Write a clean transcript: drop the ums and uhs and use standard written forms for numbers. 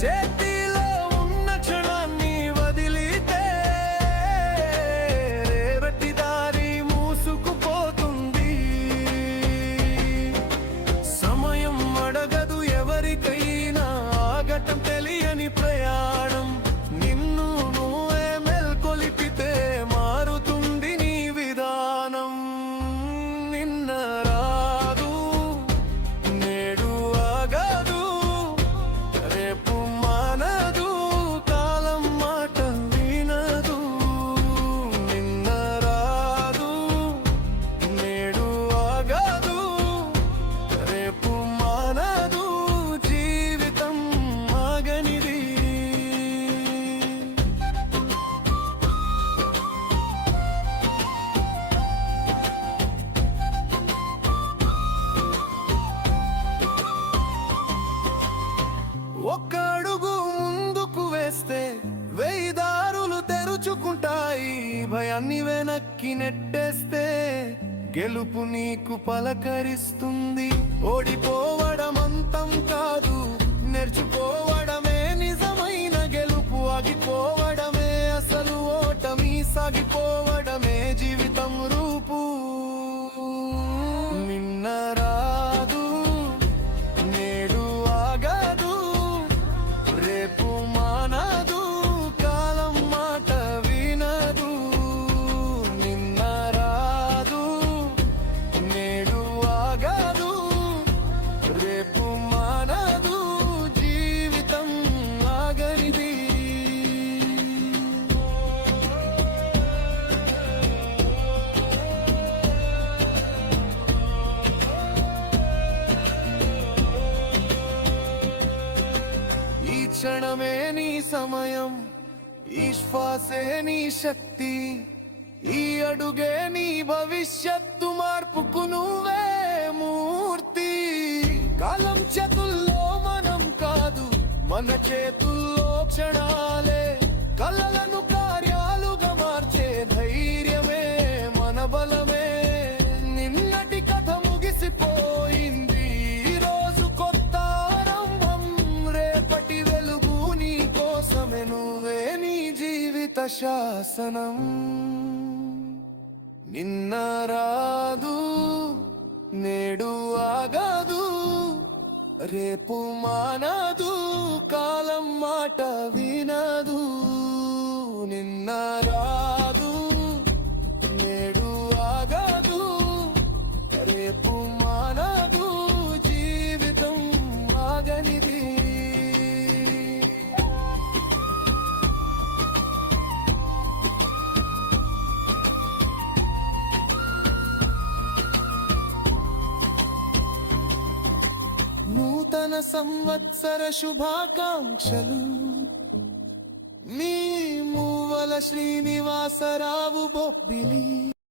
చేతిలో ఉన్న క్షణాన్ని వదిలితే రేపటి దారి మూసుకుపోతుంది. సమయం అడగదు ఎవరికైనా ఆగటం తెలియని ప్రయాణం. నిన్ను నువ్వే మేల్కొలిపితే మారుతుంది నీ విధానం. నిన్న రాదు, నేడు ఆగదు, రేపు మానదు, కాలం మాట వినదు. నిన్న రాదు, నేడు ఆగదు, రేపు మానదు, జీవితం ఆగనిది. ఒక్క అడుగు ముందుకు వేస్తే 1000 దారులు తెరుచుకుంటాయి. భయాన్ని వెనక్కి నెట్టేస్తే గెలుపు నీకు పలకరిస్తుంది. ఓడిపోవడం అంతం కాదు, నేర్చుకోవడమే నిజమైన గెలుపు. ఆగిపోవడమే అసలు ఓటమి, సాగిపోవడమే జీవితం రూపు. నిన్న రాదు, నేడు ఆగదు, రేపు మానదు, కాలం మాట వినదు. నిన్న రాదు, నేడు ఆగదు, రేపు మానదు, జీవితం ఆగనిది. ఈ క్షణమే నీ సమయం, ఈ శ్వాసే నీ శక్తి, ఈ అడుగే నీ భవిష్యత్తు. మార్పుకు నువ్వే మూర్తి. కాలం చేతుల్లో మనం కాదు, మన చేతుల్లో క్షణాలే. కలలను కార్యాలుగా మార్చే ధైర్యమే మన బలమే. నిన్నటి కథ ముగిసిపోయింది, ఈ రోజు కొత్త ఆరంభం. రేపటి వెలుగు నీ కోసమే, నువ్వే నీ జీవిత శాసనం. నిన్న రాదు, నేడు ఆగదు, రేపు మానదు, కాలం మాట వినదు. నిన్న రాదు, నేడు ఆగదు, రేపు మానదు, జీవితం ఆగనిది. నూతన సంవత్సర శుభాకాంక్షలు. మీ మూవల శ్రీనివాసరావు బొబ్బిలి.